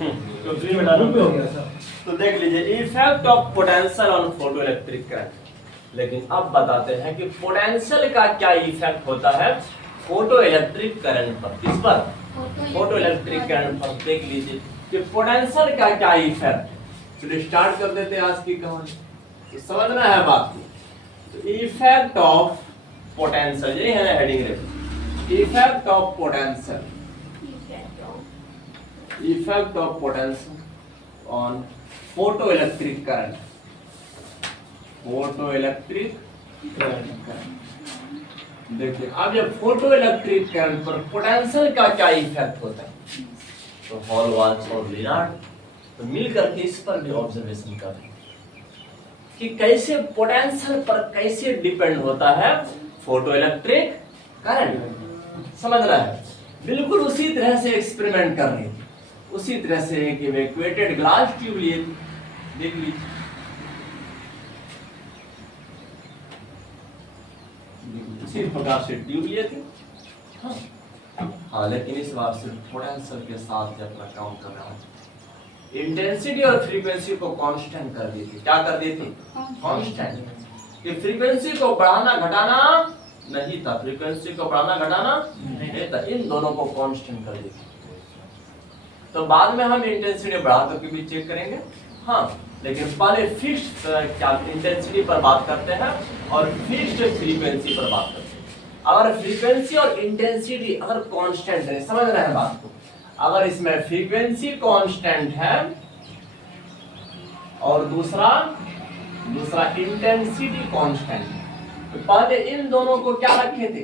तो फ्री में डालूं हो गया सर। तो देख लीजिए effect of potential on photo electric current. लेकिन अब बताते हैं कि पोटेंशियल का क्या इफेक्ट होता है फोटो इलेक्ट्रिक करंट पर। किस पर? फोटो इलेक्ट्रिक करंट पर। देख लीजिए कि पोटेंशियल का क्या इफेक्ट। चलिए स्टार्ट कर देते हैं आज की कहानी। तो समझना है बात को। तो इफेक्ट ऑफ पोटेंशियल, यही है ना हेडिंग रे, effect of potential, effect of potential on photo electric current, photo electric current. देखिए अब ये फोटो इलेक्ट्रिक करंट पर पोटेंशियल का क्या इफेक्ट होता है। तो हॉलवाल्स और लिनार्ड तो मिल करके इस पर भी ऑब्जर्वेशन कर रहे हैं कि कैसे पोटेंशियल पर कैसे डिपेंड होता है फोटो इलेक्ट्रिक करंट। समझ रहा है? बिल्कुल उसी तरह से एक्सपेरिमेंट कर रहे थे, उसी तरह से एक इवैक्यूएटेड ग्लास ट्यूब लिए थे। देख लीजिए इसी प्रकार से ट्यूब लिए थे। हाँ लेकिन इस बार सिर्फ पोटेंशियल के साथ अपना काम कर रहा है। इंटेंसिटी और फ्रीक्वेंसी को कांस्टेंट कर दी थी। क्या कर दी थी? कांस्टेंट। कि फ्रीक्वेंसी को बढ़ाना घटाना नहीं था, फ्रीक्वेंसी को बढ़ाना घटाना नहीं था, इन दोनों को कांस्टेंट कर दी थी। तो बाद में हम इंटेंसिटी बढ़ा करके भी चेक करेंगे। हाँ लेकिन पहले फिक्स्ड क्या इंटेंसिटी पर बात करते हैं और फिक्स्ड फ्रीक्वेंसी पर बात करते हैं। अगर फ्रीक्वेंसी और इंटेंसिटी अगर कांस्टेंट है, समझ रहे हैं बात को, अगर इसमें फ्रीक्वेंसी कांस्टेंट है और दूसरा इंटेंसिटी कांस्टेंट है, तो पहले इन दोनों को क्या रखे थे?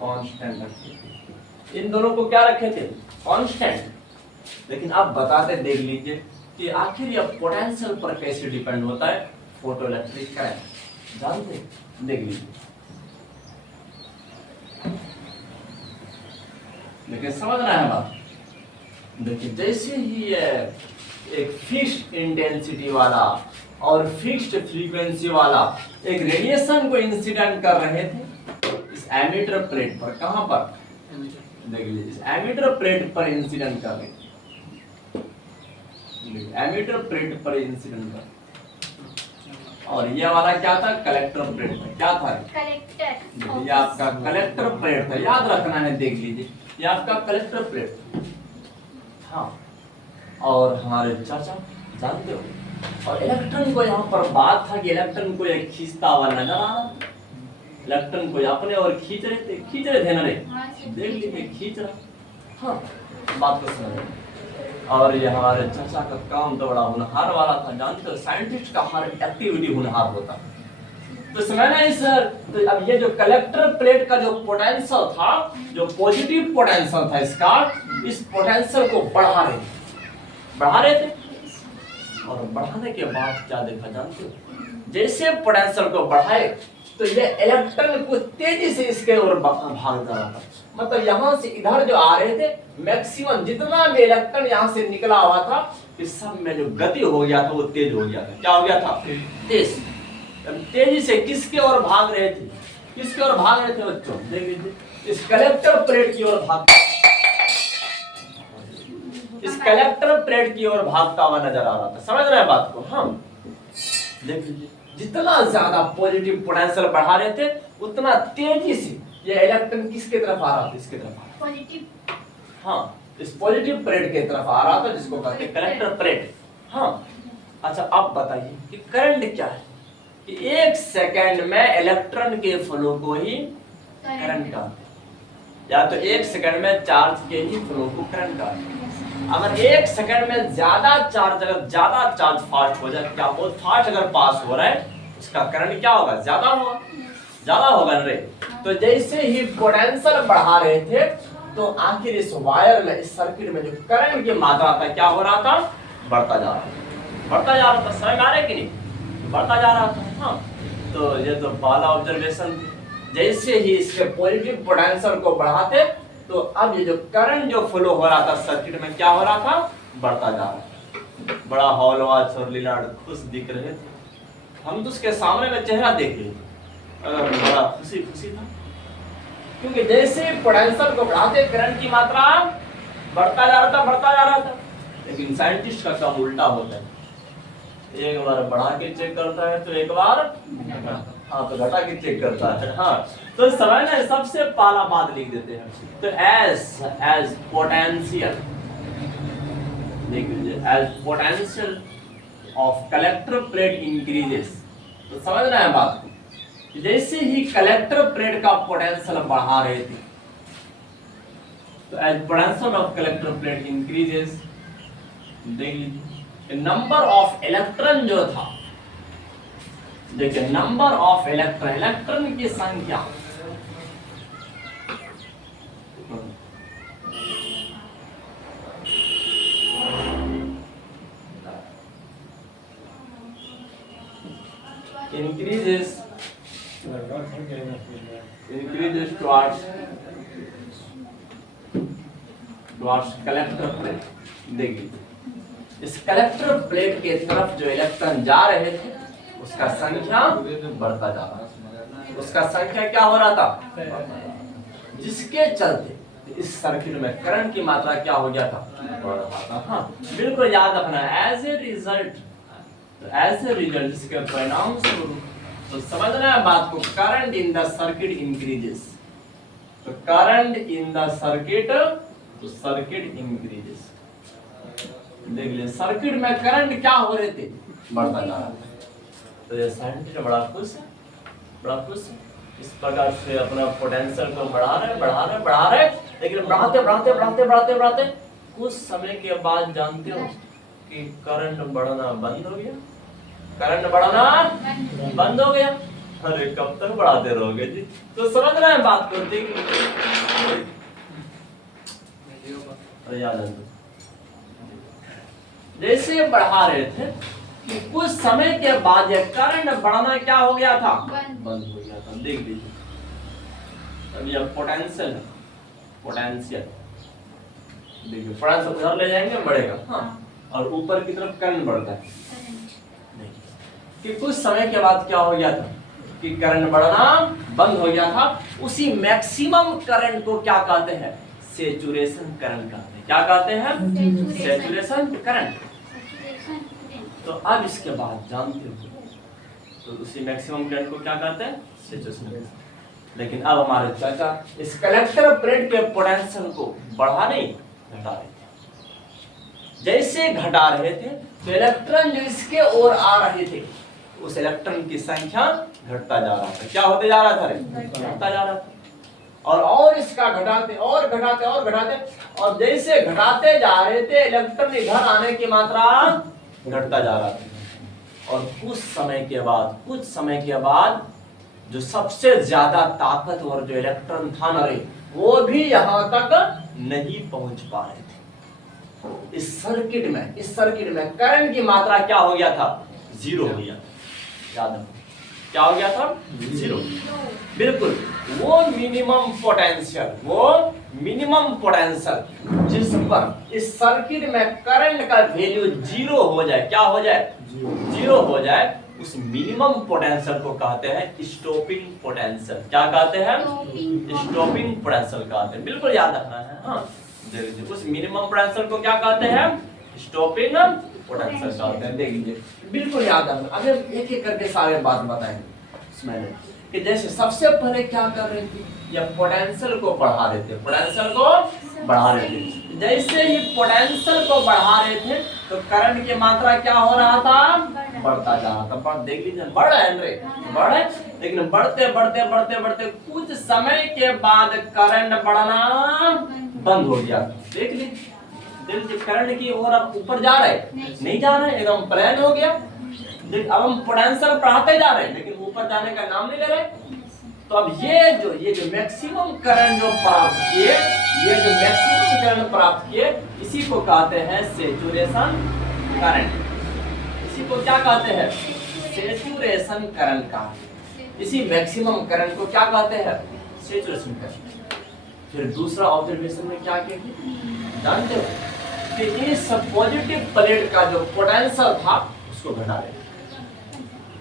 कांस्टेंट रखे थे। इन दोनों को क्या रखे थे? कांस्टेंट। लेकिन अब बताते देख लीजिए कि आखिर यह पोटेंशियल पर कैसे डिपेंड होता है फोटो इलेक्ट्रिक करंट। जानते हैं? देख लीजिए। लेकिन समझना है बात। देखिए जैसे ही एक फिक्स्ड इंटेंसिटी वाला और फिक्स्ड फ्रीक्वेंसी वाला एक रेडिएशन को इंसिडेंट कर रहे थे इस एमिटर प्लेट पर। कहां पर? देख लीजिए इस एमिटर प्लेट पर इंसिडेंट कर रहे थे, एमिटर प्लेट पर इंसिडेंट कर। और ये वाला क्या था? कलेक्टर प्लेट था। क्या था? कलेक्टर। ये आपका कलेक्टर प्लेट था, याद रखना है। देख लीजिए ये आपका कलेक्टर प्लेट था। हाँ और हमारे चाचा जानते हो, और इलेक्ट्रॉन को यहाँ पर बात था कि इलेक्ट्रॉन को एक खींचता हुआ नजर आ रहा, इलेक्ट्रॉन को अपने और खींच रहे थे ना रे। देख लीजिए खींच रहा। हाँ बात को समझ। और ये हमारे चाचा का काम तो बड़ा होनहार वाला था। जानते हो साइंटिस्ट का हर एक्टिविटी होनहार होता। तो समझना इस तो अब ये जो कलेक्टर प्लेट का जो पोटेंशियल था, जो पॉजिटिव पोटेंशियल था इसका, इस पोटेंशियल को बढ़ा रहे थे। और बढ़ाने के बाद क्या देखा जानते हो? जैसे पोटेंशियल को बढ़ाए तो ये इलेक्ट्रॉन को तेजी से इसके ओर भाग रहा था। मतलब यहाँ से इधर जो आ रहे थे मैक्सिमम जितना भी इलेक्ट्रॉन यहाँ से निकला हुआ था, इस सब में जो गति हो गया था वो तेज हो गया था। क्या हो गया था? तेज। तेजी से किसके ओर भाग रहे थे? किसके ओर भाग रहे थे बच्चों? देख लीजिए इस कलेक्टर प्लेट की ओर भाग, इस कलेक्टर प्लेट की ओर भागता हुआ नजर आ रहा था। समझ रहे हैं बात को? हाँ देख लीजिए जितना ज्यादा पॉजिटिव पोटेंशियल बढ़ा रहे थे उतना तेजी से ये इलेक्ट्रॉन किसके तरफ आ रहा था? इसके तरफ पॉजिटिव। हाँ इस पॉजिटिव प्लेट की तरफ आ रहा था जिसको कहते हैं कलेक्टर प्लेट। हाँ अच्छा अब बताइए कि करंट क्या है? कि एक सेकंड में इलेक्ट्रॉन के फ्लो को ही करंट कहते हैं, या तो एक सेकंड में चार्ज के ही फ्लो को करंट कहते हैं। अगर एक सेकंड में ज्यादा चार्ज फास्ट हो जाए, क्या बहुत फास्ट अगर पास हो रहा है, उसका करंट क्या होगा? ज्यादा होगा रे। तो जैसे ही पोटेंशियल बढ़ा रहे थे तो आखिर इस वायर में, इस सर्किट में जो करंट की मात्रा था क्या हो रहा था? बढ़ता जा रहा था। समझ आ रहा है कि नहीं? बढ़ता जा रहा था। हाँ तो ये तो पहला ऑब्जर्वेशन। जैसे ही इसके पॉजिटिव पोटेंशियल को बढ़ाते तो अब ये जो करंट जो फ्लो हो रहा था सर्किट में क्या हो रहा था? बढ़ता जा रहा था। बड़ा हॉलवाच और लिनार्ड खुश दिख रहे थे। हम तो उसके सामने में चेहरा देख लिए, बड़ा खुशी था, क्योंकि जैसे पोटेंशियल को बढ़ाते करंट की मात्रा बढ़ता जा रहा था। लेकिन लेकिन साइंटिस्ट का काम उल्टा होता है, एक बार बढ़ा के चेक करता है तो एक बार हाँ तो घटा के चेक करता है। हाँ तो समय ना सबसे पहला बात लिख देते हैं, तो एज पोटेंशियल, देख लीजिए, as potential of collector plate increases, तो समझ रहे हैं बात को, जैसे ही कलेक्टर प्लेट का पोटेंशियल बढ़ा रहे थे, तो as potential of collector plate increases, देख लीजिए नंबर ऑफ इलेक्ट्रॉन जो था, देखिए नंबर ऑफ इलेक्ट्रॉन, इलेक्ट्रॉन की संख्या, increases towards कलेक्टर प्लेट। देखिए इस कलेक्टर प्लेट के तरफ जो इलेक्ट्रॉन जा रहे थे उसका संख्या बढ़ता जा रहा था, उसका संख्या क्या हो रहा था, जिसके चलते इस सर्किट में करंट की मात्रा क्या हो गया था, बढ़ रहा था। हाँ बिल्कुल याद रखना, एज ए रिजल्ट इसके परिणाम स्वरूप, तो समझना है बात को, current in the circuit increases, तो करंट इन द सर्किट, तो सर्किट इंक्रीजेस, देख लीजिए सर्किट में करंट क्या हो रहे थे, बढ़ता जा रहा था। तो ये साइंटिस्ट बड़ा खुश है, बड़ा खुश है, इस प्रकार से अपना पोटेंशियल को बढ़ा रहे, लेकिन बढ़ाते कुछ समय के बाद जानते हो कि करंट बढ़ना बंद हो गया, करंट बढ़ना बंद हो गया। अरे कब तक बढ़ाते रहोगे जी, तो समझ रहे हैं बात को, याद है जैसे बढ़ा रहे थे कि कुछ समय के बाद ये करंट बढ़ना क्या हो गया था, बंद हो गया था। देख लीजिए अब ये पोटेंशियल है, पोटेंशियल देखिए पोटेंशियल उधर ले जाएंगे बढ़ेगा, हाँ, और ऊपर की तरफ करंट बढ़ता है। कि कुछ समय के बाद क्या हो गया था कि करंट बढ़ना बंद हो गया था, उसी मैक्सिमम करंट को क्या कहते हैं, सैचुरेशन करंट कहते हैं। क्या कहते हैं, सैचुरेशन करंट। तो अब इसके बाद जानते हो, तो उसी मैक्सिमम करंट को क्या कहते हैं, सैचुरेशन करंट। लेकिन अब हमारे चाचा इस कलेक्टर प्लेट के पोटेंशियल को बढ़ा नहीं, घटा रहे थे। जैसे घटा रहे थे तो इलेक्ट्रॉन जो इसके ओर आ रहे थे, उस इलेक्ट्रॉन की संख्या घटता जा रहा था। क्या होते जा रहा था, घटता जा रहा था। और इसका घटाते और जैसे घटाते जा रहे थे इलेक्ट्रॉन इधर आने की मात्रा घटता जा रहा था। और कुछ समय के बाद जो सबसे ज्यादा ताकतवर जो इलेक्ट्रॉन था ना रे, वो भी यहाँ तक नहीं पहुंच पा रहे थे। इस सर्किट में करंट की मात्रा क्या हो गया था, जीरो हो गया। याद रखो क्या हो गया था, जीरो। बिल्कुल वो मिनिमम पोटेंशियल जिस पर इस सर्किट में करंट का वैल्यू जीरो हो जाए, क्या हो जाए, जीरो हो जाए, उस मिनिमम पोटेंशियल को कहते हैं स्टॉपिंग पोटेंशियल। क्या कहते हैं, स्टॉपिंग पोटेंशियल कहते हैं। बिल्कुल याद रखना है। हाँ उस मिनिमम पोटेंशियल को क्या कहते हैं, स्टॉपिंग पोटेंशियल कहते हैं। देख लीजिए बिल्कुल याद रखना। अगर एक एक करके सारे बात बताएंगे इसमें कि जैसे सबसे पहले क्या कर रहे थे, या पोटेंशियल को बढ़ा रहे थे। जैसे ही पोटेंशियल को बढ़ा रहे थे तो करंट की मात्रा क्या हो रहा था, बढ़ता जा रहा था। पर देख लीजिए बढ़ रहा है, लेकिन बढ़ते कुछ समय के बाद करंट बढ़ना बंद हो गया। देख लीजिए करंट की ओर अब ऊपर जा रहे, नहीं जा रहे, एकदम प्लेन हो गया। अब हम पोटेंशियल बढ़ाते जा रहे हैं लेकिन ऊपर जाने का नाम नहीं ले रहे। तो अब ये जो मैक्सिमम करंट जो प्राप्त किए, इसी को कहते हैं सैचुरेशन करंट। इसी को क्या कहते हैं, सैचुरेशन करंट का। इसी मैक्सिमम करंट को क्या कहते हैं, सैचुरेशन करंट। फिर दूसरा ऑब्जर्वेशन में क्या किया, जानते हो कि इस पॉजिटिव प्लेट का जो पोटेंशियल था उसको घटा रहे,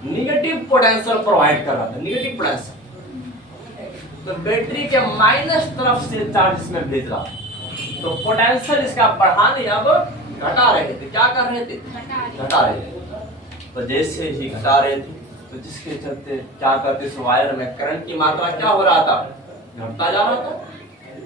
निगेटिव पोटेंशियल प्रोवाइड कर रहा था, निगेटिव पोटेंशियल। तो बैटरी के माइनस तरफ से चार्ज इसमें भेज रहा, तो पोटेंशियल इसका बढ़ाने अब घटा रहे थे। क्या कर रहे थे? घटा रहे थे। तो जैसे ही घटा रहे थे तो जिसके चलते क्या करते, इस वायर में करंट की मात्रा क्या हो रहा था? घटता जा रहा था।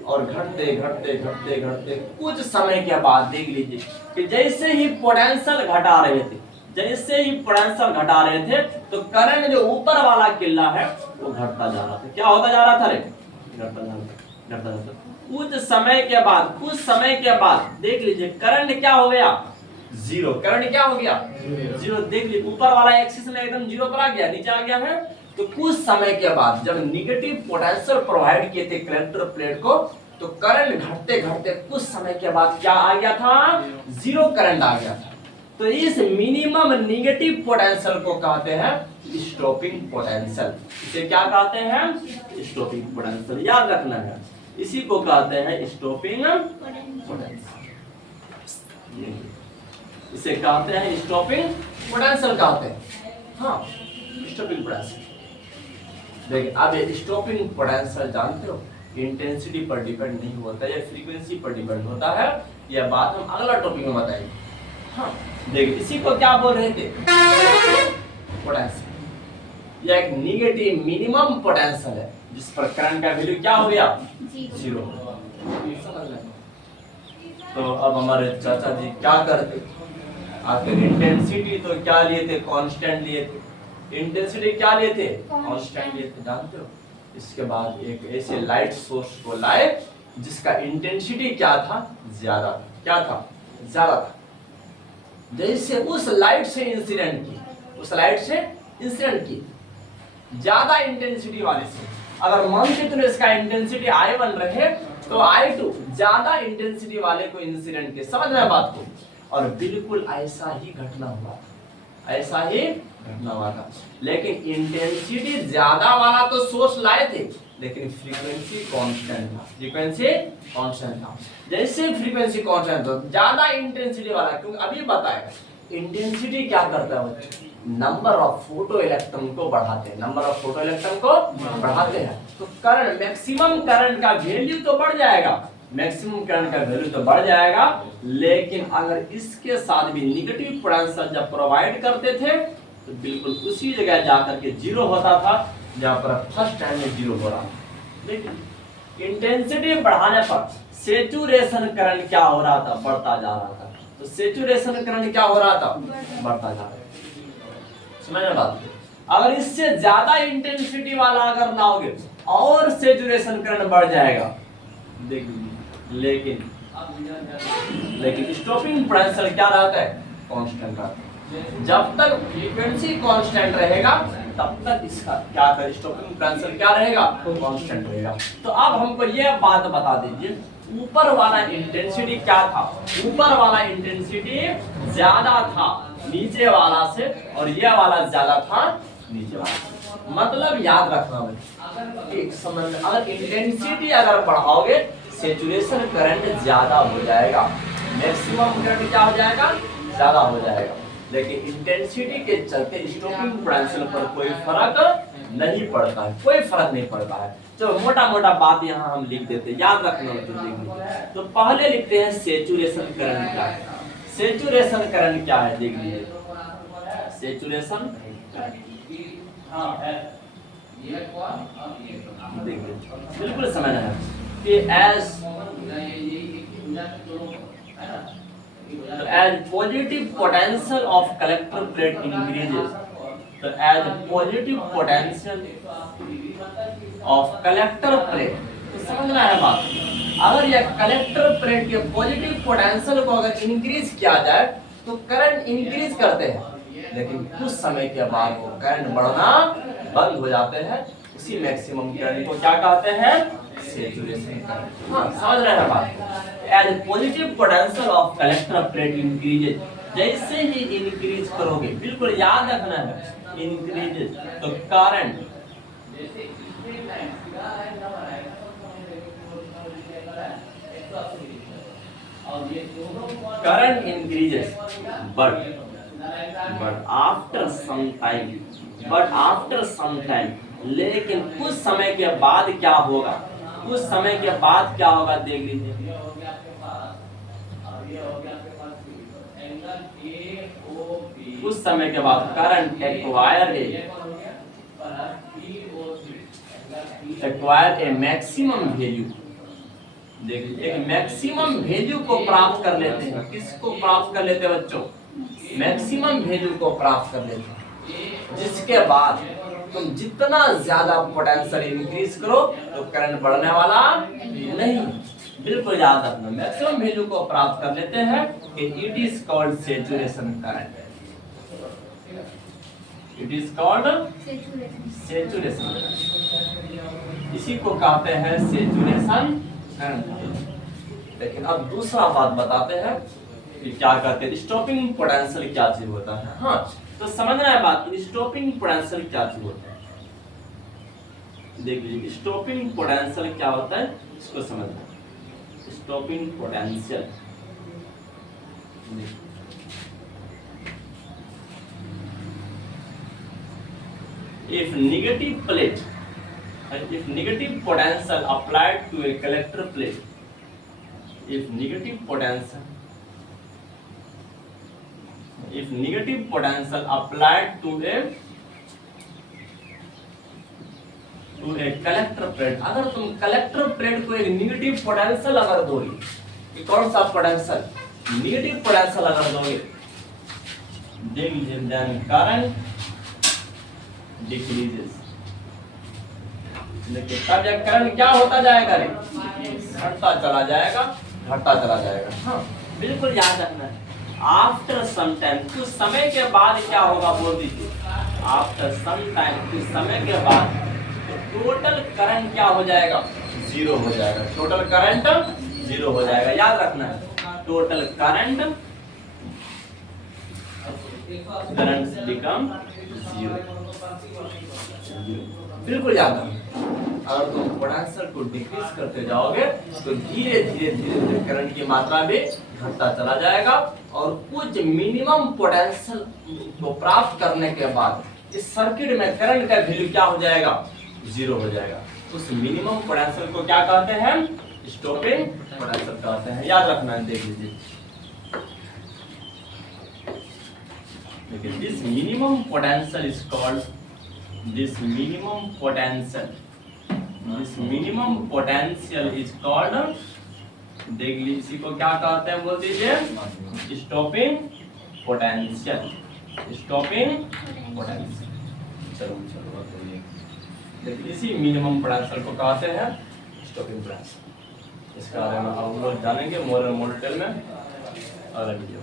और घटते घटते घटते घटते कुछ समय के बाद देख लीजिए कि जैसे ही पोटेंशियल घटा रहे थे, जैसे ही पोटेंशियल घटा रहे थे तो करंट जो ऊपर वाला किला है वो घटता जा रहा था। क्या होता जा रहा था रे? घटता जा रहा था, घटता जा रहा था। कुछ समय के बाद देख लीजिए करंट क्या हो गया? जीरो। करंट क्या हो गया? जीरो। देख लीजिए ऊपर वाला एक्सिस में एकदम जीरो पर आ गया, नीचे आ गया है। तो कुछ समय के बाद जब निगेटिव पोटेंशियल प्रोवाइड किए थे कलेक्टर प्लेट को तो करंट घटते घटते कुछ समय के बाद क्या आ गया था? जीरो करंट आ गया था। तो इस मिनिमम निगेटिव पोटेंशियल को कहते हैं स्टॉपिंग पोटेंशियल। इसे क्या कहते हैं? Stopping potential. याद रखना है, इसी को कहते हैं स्टॉपिंग पोटेंशियल। इसे कहते हैं स्टॉपिंग पोटेंशियल कहते हैं। हाँ, स्टॉपिंग पोटेंशियल। देखिए अब ये स्टॉपिंग पोटेंशियल जानते हो इंटेंसिटी पर डिपेंड नहीं होता है, फ्रीक्वेंसी पर डिपेंड होता है। यह बात हम अगला टॉपिक में बताएंगे। हाँ, देखिए इसी को क्या बोल रहे थे? पोटेंशियल। यह एक नेगेटिव मिनिमम पोटेंशियल है जिस पर करंट का वैल्यू क्या हो गया? जीरो। तो अब हमारे चाचा जी क्या करते? आखिर इंटेंसिटी तो क्या लिए थे? कांस्टेंट लिए थे। इंटेंसिटी क्या लिए थे? कांस्टेंट लिए थे, जानते हो। इसके बाद एक ऐसे लाइट सोर्स को लाए जिसका इंटेंसिटी क्या था? ज्यादा था। क्या था? ज्यादा था। जैसे उस लाइट से इंसिडेंट की ज्यादा इंटेंसिटी वाले से अगर मानते तो इसका इंटेंसिटी I1 रहे तो I2 ज्यादा इंटेंसिटी वाले को इंसिडेंट के, समझ रहे बात को। और बिल्कुल ऐसा ही घटना हुआ, ऐसा ही घटना हुआ था। लेकिन इंटेंसिटी ज्यादा वाला तो सोर्स लाए थे लेकिन फ्रीक्वेंसी कांस्टेंट था। फ्रीक्वेंसी कांस्टेंट था। जैसे फ्रीक्वेंसी कांस्टेंट तो ज्यादा इंटेंसिटी वाला, क्योंकि अभी बताया इंटेंसिटी क्या करता है बच्चे? नंबर ऑफ फोटो इलेक्ट्रॉन को बढ़ाते हैं, नंबर ऑफ फोटो इलेक्ट्रॉन को बढ़ाते हैं। तो करंट, मैक्सिमम करंट का वैल्यू तो बढ़ जाएगा, मैक्सिमम करंट का वैल्यू तो बढ़ जाएगा। लेकिन अगर इसके साथ भी नेगेटिव पोटेंशियल जब प्रोवाइड करते थे तो बिल्कुल उसी जगह जाकर के जीरो होता था जहां पर फर्स्ट टाइम में जीरो हो रहा था। लेकिन इंटेंसिटी बढ़ाने पर सैचुरेशन करंट क्या हो रहा था? बढ़ता जा रहा था। तो सैचुरेशन करंट क्या हो रहा था? बढ़ता जा रहा था। समझ में बात? अगर इससे ज्यादा इंटेंसिटी वाला अगर लाओगे और सैचुरेशन करंट बढ़ जाएगा। लेकिन स्टॉपिंग पोटेंशियल क्या रहता है? कांस्टेंट रहता है। जब तक फ्रीक्वेंसी कांस्टेंट रहेगा तब तक इसका क्या कर स्टॉपिंग पोटेंशियल क्या रहेगा? कांस्टेंट रहेगा। तो अब हमको यह बात बता दीजिए ऊपर वाला इंटेंसिटी क्या था? ऊपर वाला इंटेंसिटी ज्यादा था नीचे वाला से और यह वाला ज्यादा था नीचे वाला से। मतलब याद रखना भाई एक संबंध, अगर इंटेंसिटी अगर बढ़ाओगे सैचुरेशन करंट ज्यादा हो जाएगा, मैक्सिमम करंट क्या हो जाएगा? ज्यादा हो जाएगा। लेकिन इंटेंसिटी के चलते स्टॉपिंग पोटेंशियल पर कोई फर्क नहीं पड़ता है, कोई फर्क नहीं पड़ता है। चलो मोटा मोटा बात यहाँ हम लिख देते हैं, याद रखना है। तो पहले लिखते हैं सैचुरेशन करंट क्या है। सैचुरेशन करंट क्या है देख लीजिए। सैचुरेशन बिल्कुल समझना है कि as positive potential of collector plate increases, तो as positive potential of collector plate, तो समझना है बात। अगर यह कलेक्टर प्लेट के पॉजिटिव पोटेंशियल को अगर इंक्रीज किया जाए तो करंट इंक्रीज करते हैं, लेकिन कुछ समय के बाद वो करंट बढ़ना बंद हो जाते हैं। उसी मैक्सिमम करंट को क्या कहते हैं? Saturation current. हाँ, समझ रहे हैं बात। As positive potential of collector plate increases, जैसे ही इंक्रीज करोगे, बिल्कुल याद रखना है, इंक्रीजेज तो current current increases but after some time लेकिन कुछ समय के बाद क्या होगा? कुछ समय के बाद क्या होगा देख लीजिए। उस समय के बाद current acquire a maximum value. देखिए एक मैक्सिमम वैल्यू को प्राप्त कर लेते हैं। किसको प्राप्त कर लेते हैं बच्चों? मैक्सिमम वैल्यू को प्राप्त कर लेते हैं, जिसके बाद तुम जितना ज्यादा पोटेंशियल इंक्रीज करो तो करंट बढ़ने वाला नहीं। बिल्कुल याद रखना, मैक्सिमम वैल्यू को प्राप्त कर लेते हैं कि it is called saturation current. It is called saturation, इसी को कहते हैं सैचुरेशन करंट। लेकिन अब दूसरा बात बताते हैं कि क्या कहते हैं स्टॉपिंग पोटेंशियल क्या चीज होता है। हाँ, तो समझना है बात, स्टॉपिंग पोटेंशियल क्या चीज होता है। देखिए स्टॉपिंग पोटेंशियल क्या होता है इसको समझना। Stopping potential if negative plate if negative potential applied to a collector plate, if negative potential applied to a collector plate, अगर तुम कलेक्टर प्लेट को एक निगेटिव पोटेंशियल अगर दोगे, कौन सा पोटेंशियल? निगेटिव पोटेंशियल अगर दोगे, देख लीजिए देन करंट डिक्रीजेस। देखिए तब जब करंट क्या होता जाएगा रे? घटता चला जाएगा, घटता चला जाएगा। हाँ बिल्कुल याद रखना है। आफ्टर सम टाइम, कुछ समय के बाद क्या होगा बोल दीजिए। आफ्टर सम टाइम, कुछ समय के बाद टोटल करंट क्या हो जाएगा? जीरो हो जाएगा। टोटल करंट जीरो हो जाएगा, याद रखना है। Total current become zero. बिल्कुल याद रखना। अगर तुम पोटेंशियल को डिक्रीज करते जाओगे तो धीरे धीरे करंट की मात्रा भी घटता चला जाएगा और कुछ मिनिमम पोटेंशियल को प्राप्त करने के बाद इस सर्किट में करंट का वैल्यू क्या हो जाएगा? जीरो हो जाएगा। उस मिनिमम पोटेंशियल को क्या कहते हैं? स्टॉपिंग पोटेंशियल कहते हैं, याद रखना है। देख लीजिए this minimum potential is called देख लीजिए इसी को क्या कहते हैं बोल दीजिए? Stopping potential. Stopping potential. चलो इसी मिनिमम पोटेंशियल को कहते हैं स्टॉपिंग पोटेंशियल। इसके बारे में हम लोग जानेंगे मोर डिटेल में अगला वीडियो।